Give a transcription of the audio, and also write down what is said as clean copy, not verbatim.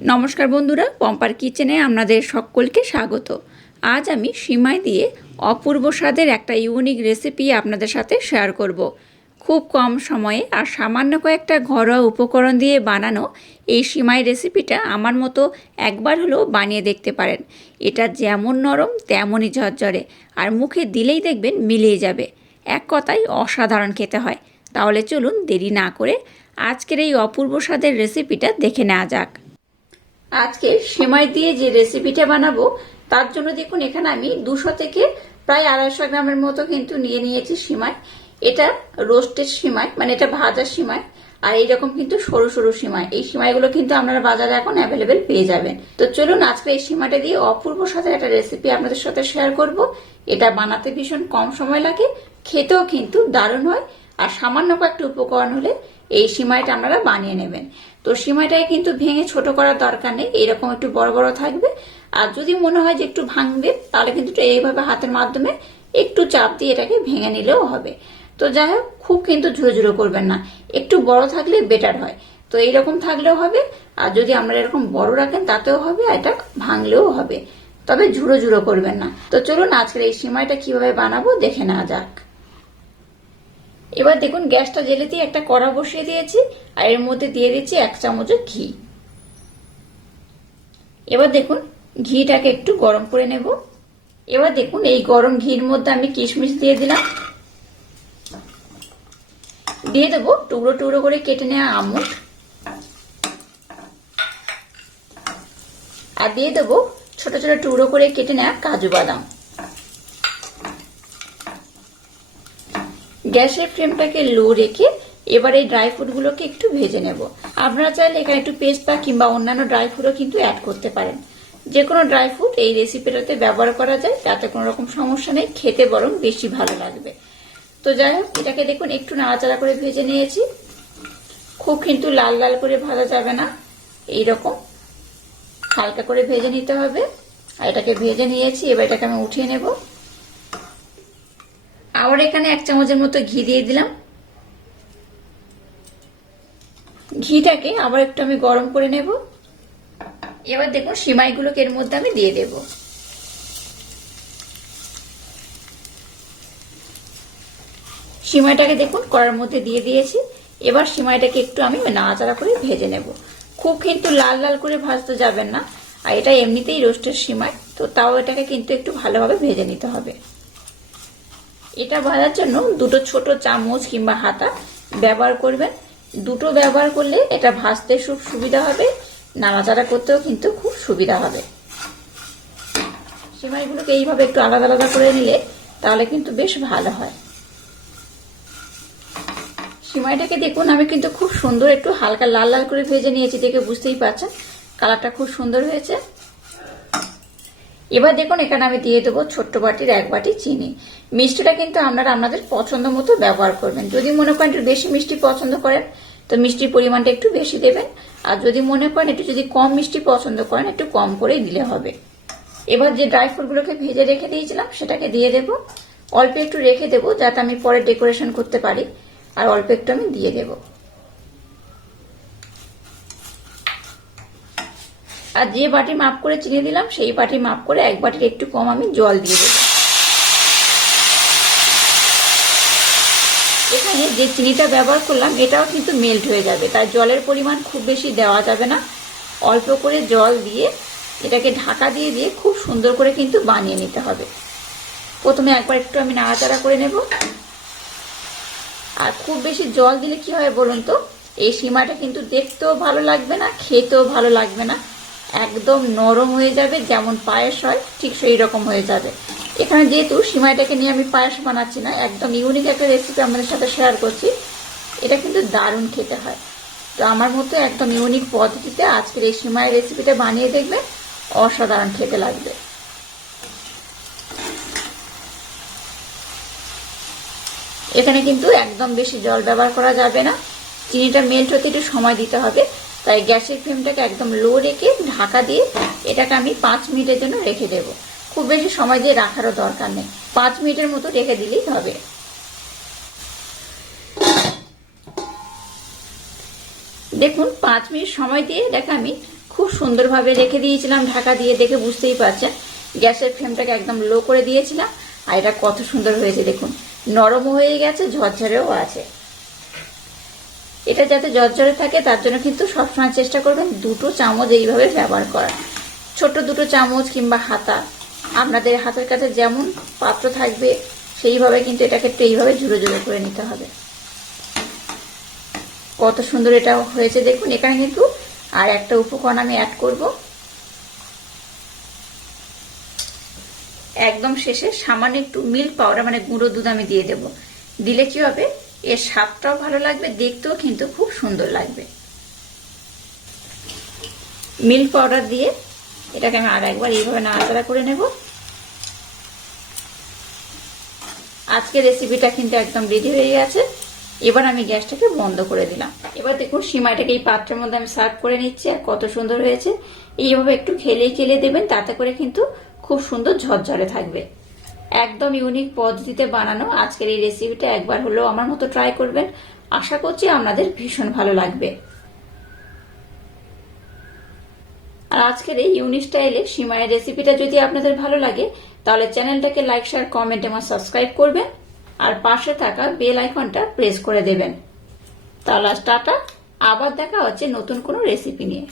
নমস্কার বন্ধুরা, পম্পার কিচেনে আপনাদের সকলকে স্বাগত। আজ আমি সিমাই দিয়ে অপূর্ব স্বাদের একটা ইউনিক রেসিপি আপনাদের সাথে শেয়ার করব। খুব কম সময়ে আর সামান্য কয়েকটা ঘরোয়া উপকরণ দিয়ে বানানো এই সিমাই রেসিপিটা আমার মতো একবার হলেও বানিয়ে দেখতে পারেন। এটা যেমন নরম তেমনই ঝরঝরে, আর মুখে দিলেই দেখবেন মিলিয়ে যাবে। এক কথায় অসাধারণ খেতে হয়। তাহলে চলুন দেরি না করে আজকের এই অপূর্ব স্বাদের রেসিপিটা দেখে নেওয়া যাক। আজকে সেমাই দিয়ে যে রেসিপিটা বানাবো তার জন্য দেখুন এখানে আমি 200 থেকে প্রায় 250 গ্রামের মতো কিন্তু নিয়ে নিয়েছি সিমাই। এটা রোস্টেড সিমাই, মানে এটা ভাজা সিমাই। আর এইরকম কিন্তু সরু সরু সিমাই, এই সিমাইগুলো কিন্তু আপনারা বাজারে এখন অ্যাভেলেবেল পেয়ে যাবেন। তো চলুন আজকে এই সিমাইটা দিয়ে অপূর্ব স্বাদের একটা রেসিপি আপনাদের সাথে শেয়ার করব। এটা বানাতে ভীষণ কম সময় লাগে, খেতেও কিন্তু দারুণ হয়। আর সামান্য কয়েকটা উপকরণ হলে এই সিমাইটা আপনারা বানিয়ে নেবেন। তো সিমাইটাকে কিন্তু ভেঙে ছোট করার দরকার নেই, এরকম একটু বড় বড় থাকবে। আর যদি মনে হয় যে একটু ভাঙবে, তাহলে কিন্তু এইভাবে হাতের মাধ্যমে একটু চাপ দিয়ে এটাকে ভেঙে নিলেও হবে। তো যাই হোক, খুব কিন্তু ঝুড়ো ঝুড়ো করবেন না, একটু বড় থাকলে বেটার হয়। তো এইরকম থাকলেও হবে, আর যদি আমরা এরকম বড় রাখেন তাতেও হবে, এটা ভাঙলেও হবে, তবে ঝুড়ো ঝুড়ো করবেন না। তো চলুন আজকের এই সিমাইটা কিভাবে বানাবো দেখে নেওয়া যাক। এবার দেখুন গ্যাসটা জ্বেলে দিয়ে একটা কড়া বসিয়ে দিয়েছি, আর এর মধ্যে দিয়ে দিচ্ছি 1 চামচ ঘি। এবার দেখুন ঘিটাকে একটু গরম করে নেব। এবার দেখুন এই গরম ঘির মধ্যে আমি কিশমিশ দিয়ে দিলাম, দিয়ে দেবো টুকরো টুকরো করে কেটে নেওয়া আমন্ড, আর দিয়ে দেবো ছোট ছোট টুকরো করে কেটে নেওয়া কাজু বাদাম। গ্যাসের ফ্লেমটাকে লো রেখে এবার এই ড্রাই ফ্রুটগুলোকে একটু ভেজে নেব। আপনারা চাইলে এখানে একটু পেস্তা কিংবা অন্যান্য ড্রাই ফ্রুটও কিন্তু অ্যাড করতে পারেন। যে কোনো ড্রাই ফ্রুট এই রেসিপিটাতে ব্যবহার করা যায়, তাতে কোনো রকম সমস্যা নেই, খেতে বরং বেশি ভালো লাগবে। তো যাই হোক, এটাকে দেখুন একটু নাড়াচাড়া করে ভেজে নিয়েছি। খুব কিন্তু লাল লাল করে ভাজা যাবে না, এইরকম হালকা করে ভেজে নিতে হবে। আর এটাকে ভেজে নিয়েছি, এবার এটাকে আমি উঠিয়ে নেব। আবার এখানে 1 চামচের মতো ঘি দিয়ে দিলাম। ঘিটাকে আবার একটু আমি গরম করে নেব। এবার দেখুন সিমাইগুলোকে এর মধ্যে আমি দিয়ে দেব। সিমাইটাকে দেখুন কড়ার মধ্যে দিয়ে দিয়েছি। এবার সিমাইটাকে একটু আমি নাড়াচাড়া করে ভেজে নেব। খুব কিন্তু লাল লাল করে ভাজতে যাবেন না, আর এটা এমনিতেই রোস্টের সিমাই, তো তাও এটাকে কিন্তু একটু ভালোভাবে ভেজে নিতে হবে। এটা ভাজার জন্য দুটো ছোট চামচ কিংবা হাতা ব্যবহার করবেন। দুটো ব্যবহার করলে এটা ভাজতে খুব সুবিধা হবে, নাড়াচাড়া করতেও কিন্তু খুব সুবিধা হবে। সিমাইগুলোকে এইভাবে একটু আলাদা আলাদা করে নিলে তাহলে কিন্তু বেশ ভালো হয়। সিমাইটাকে দেখুন আমি কিন্তু খুব সুন্দর একটু হালকা লাল লাল করে ভেজে নিয়েছি, দেখে বুঝতেই পারছেন কালারটা খুব সুন্দর হয়েছে। এবার দেখুন এখানে আমি দিয়ে দেবো ছোট্ট বাটির 1 বাটি চিনি। মিষ্টিটা কিন্তু আপনারা আপনাদের পছন্দ মতো ব্যবহার করবেন। যদি মনে করেন একটু বেশি মিষ্টি পছন্দ করেন তো মিষ্টির পরিমাণটা একটু বেশি দেবেন, আর যদি মনে করেন একটু যদি কম মিষ্টি পছন্দ করেন একটু কম করেই দিলে হবে। এবার যে ড্রাই ফ্রুটগুলোকে ভেজে রেখে দিয়েছিলাম সেটাকে দিয়ে দেবো। অল্প একটু রেখে দেবো যাতে আমি পরে ডেকোরেশন করতে পারি, আর অল্প একটু আমি দিয়ে দেবো। আর যে বাটি মাপ করে চিনি দিলাম সেই বাটি মাপ করে 1 বাটির একটু কম আমি জল দিয়ে দেবো। এখানে যে চিনিটা ব্যবহার করলাম এটাও কিন্তু মেল্ট হয়ে যাবে, তাই জলের পরিমাণ খুব বেশি দেওয়া যাবে না। অল্প করে জল দিয়ে এটাকে ঢাকা দিয়ে দিয়ে খুব সুন্দর করে কিন্তু বানিয়ে নিতে হবে। প্রথমে একবার একটু আমি নাড়াচাড়া করে নেব। আর খুব বেশি জল দিলে কি হয় বলুন তো, এই সিমাটা কিন্তু দেখতেও ভালো লাগবে না, খেতেও ভালো লাগবে না, একদম নরম হয়ে যাবে, যেমন পায়েস হয় ঠিক সেই রকম হয়ে যাবে। এখানে যেহেতু সিমাইটাকে নিয়ে আমি পায়েস বানাচ্ছি না, একদম ইউনিক একটা রেসিপি আমাদের সাথে শেয়ার করছি, এটা কিন্তু দারুণ খেতে হয়। তো আমার মতো একদম ইউনিক পদ্ধতিতে আজকের এই সিমাই রেসিপিটা বানিয়ে দেখবে, অসাধারণ খেতে লাগবে। এখানে কিন্তু একদম বেশি জল ব্যবহার করা যাবে না, চিনিটা মেল্ট হতে একটু সময় দিতে হবে। তাই গ্যাসের ফ্লেমটাকে একদম লো রেখে ঢাকা দিয়ে এটাকে আমি 5 মিনিটের জন্য রেখে দেব। খুব বেশি সময় দিয়ে রাখারও দরকার নেই, 5 মিনিটের মতো রেখে দিলেই হবে। দেখুন 5 মিনিট সময় দিয়ে এটাকে আমি খুব খুব সুন্দরভাবে রেখে দিয়েছিলাম ঢাকা দিয়ে, দেখে বুঝতেই পারছেন গ্যাসের ফ্লেমটাকে একদম লো করে দিয়েছিলাম। আর এটা কত সুন্দর হয়েছে দেখুন, নরমও হয়ে গেছে, ঝরঝরেও আছে। এটা যাতে ঝরঝরে থাকে তার জন্য কিন্তু সবসময় চেষ্টা করবেন 2 চামচ এইভাবে ব্যবহার করার। ছোট 2 চামচ কিংবা হাতা, আপনাদের হাতের কাছে যেমন পাত্র থাকবে সেইভাবে কিন্তু এটাকে একটু এইভাবে ঝুড়ো ঝুড়ো করে নিতে হবে। কত সুন্দর এটা হয়েছে দেখুন। এখানে কিন্তু আর একটা উপকরণ আমি অ্যাড করব। একদম শেষে সামান্য একটু মিল্ক পাউডার মানে গুঁড়ো দুধ আমি দিয়ে দেব। দিলে কি হবে, এর স্বাদটাও ভালো লাগবে, দেখতেও কিন্তু খুব সুন্দর লাগবে। মিল্ক পাউডার দিয়ে এটাকে আমি আর একবার এইভাবে নাড়াচাড়া করে নেব। আজকে রেসিপিটা কিন্তু একদম রেডি হয়ে গেছে। এবার আমি গ্যাসটাকে বন্ধ করে দিলাম। এবার দেখুন সিমাইটাকে এই পাত্রের মধ্যে আমি সার্ভ করে নিচ্ছি, আর কত সুন্দর হয়েছে। এইভাবে একটু খেলে দেবেন, তাতে করে কিন্তু খুব সুন্দর ঝরঝরে থাকবে। একদম ইউনিক পদ্ধতিতে বানানো আজকের এই রেসিপিটা একবার হলেও আমার মতো ট্রাই করবেন। আশা করছি আপনাদের ভীষণ ভালো লাগবে। আর আজকের এই ইউনিক স্টাইলে সিমাইয়ের রেসিপিটা যদি আপনাদের ভালো লাগে তাহলে চ্যানেলটাকে লাইক, শেয়ার, কমেন্ট এবং সাবস্ক্রাইব করবেন, আর পাশে থাকা বেল আইকনটা প্রেস করে দেবেন। তাহলে টাটা, আবার দেখা হচ্ছে নতুন কোনো রেসিপি নিয়ে।